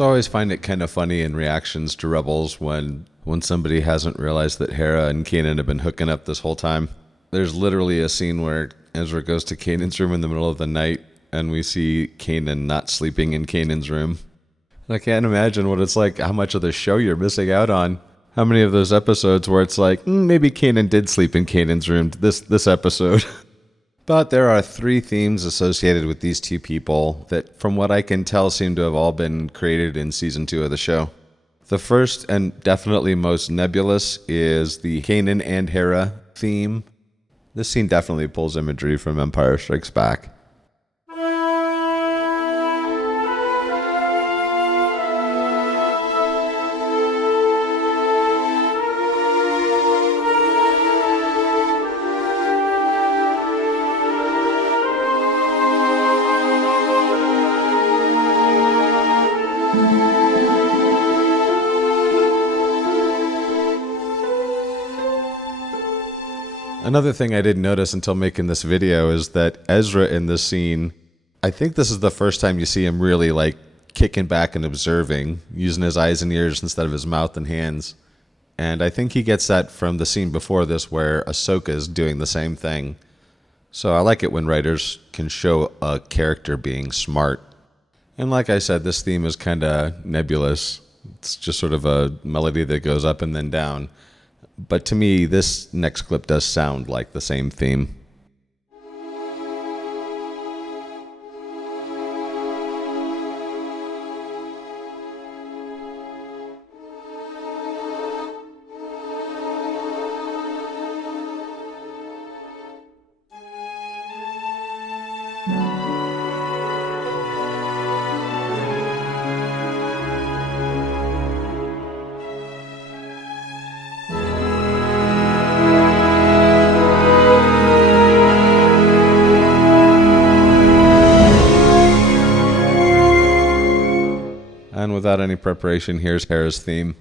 also always find it kind of funny in reactions to Rebels when somebody hasn't realized that Hera and Kanan have been hooking up this whole time. There's literally a scene where Ezra goes to Kanan's room in the middle of the night, and we see Kanan not sleeping in Kanan's room. And I can't imagine what it's like, how much of the show you're missing out on. How many of those episodes where it's like, maybe Kanan did sleep in Kanan's room this episode. But there are 3 themes associated with these 2 people that, from what I can tell, seem to have all been created in Season 2 of the show. The first and definitely most nebulous is the Kanan and Hera theme. This scene definitely pulls imagery from Empire Strikes Back. Another thing I didn't notice until making this video is that Ezra in this scene, I think this is the first time you see him really like kicking back and observing, using his eyes and ears instead of his mouth and hands. And I think he gets that from the scene before this where Ahsoka is doing the same thing. So I like it when writers can show a character being smart. And like I said, this theme is kind of nebulous. It's just sort of a melody that goes up and then down. But to me, this next clip does sound like the same theme. And without any preparation, here's Hera's theme.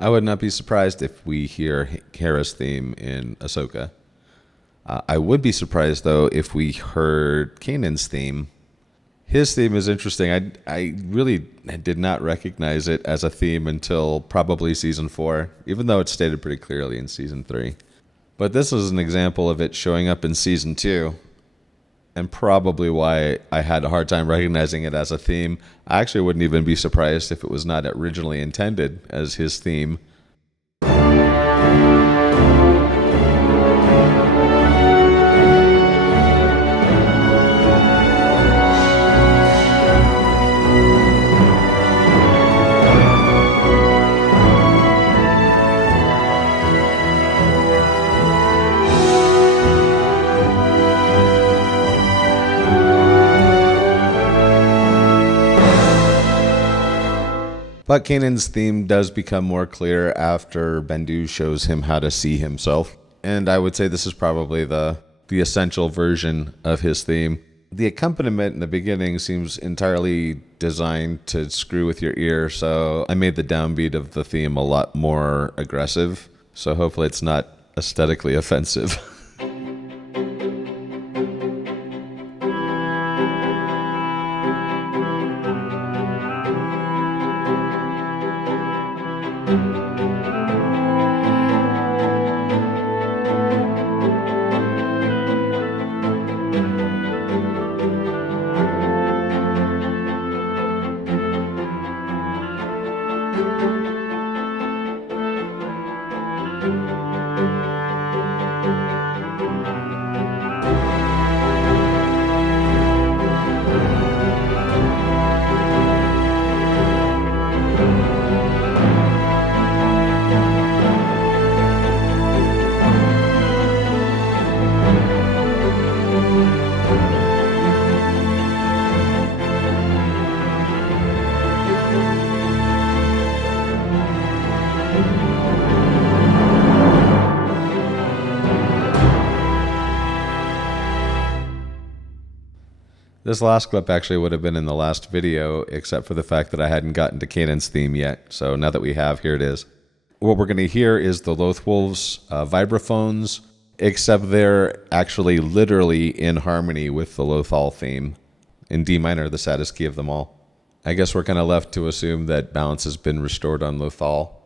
I would not be surprised if we hear Hera's theme in Ahsoka. I would be surprised, though, if we heard Kanan's theme. His theme is interesting. I really did not recognize it as a theme until probably Season 4, even though it's stated pretty clearly in Season 3. But this is an example of it showing up in Season 2, and probably why I had a hard time recognizing it as a theme. I actually wouldn't even be surprised if it was not originally intended as his theme. But Kanan's theme does become more clear after Bendu shows him how to see himself. And I would say this is probably the essential version of his theme. The accompaniment in the beginning seems entirely designed to screw with your ear, so I made the downbeat of the theme a lot more aggressive. So hopefully it's not aesthetically offensive. This last clip actually would have been in the last video, except for the fact that I hadn't gotten to Kanan's theme yet. So now that we have, here it is. What we're going to hear is the Lothwolves' vibraphones, except they're actually literally in harmony with the Lothal theme in D minor, the saddest key of them all. I guess we're kind of left to assume that balance has been restored on Lothal.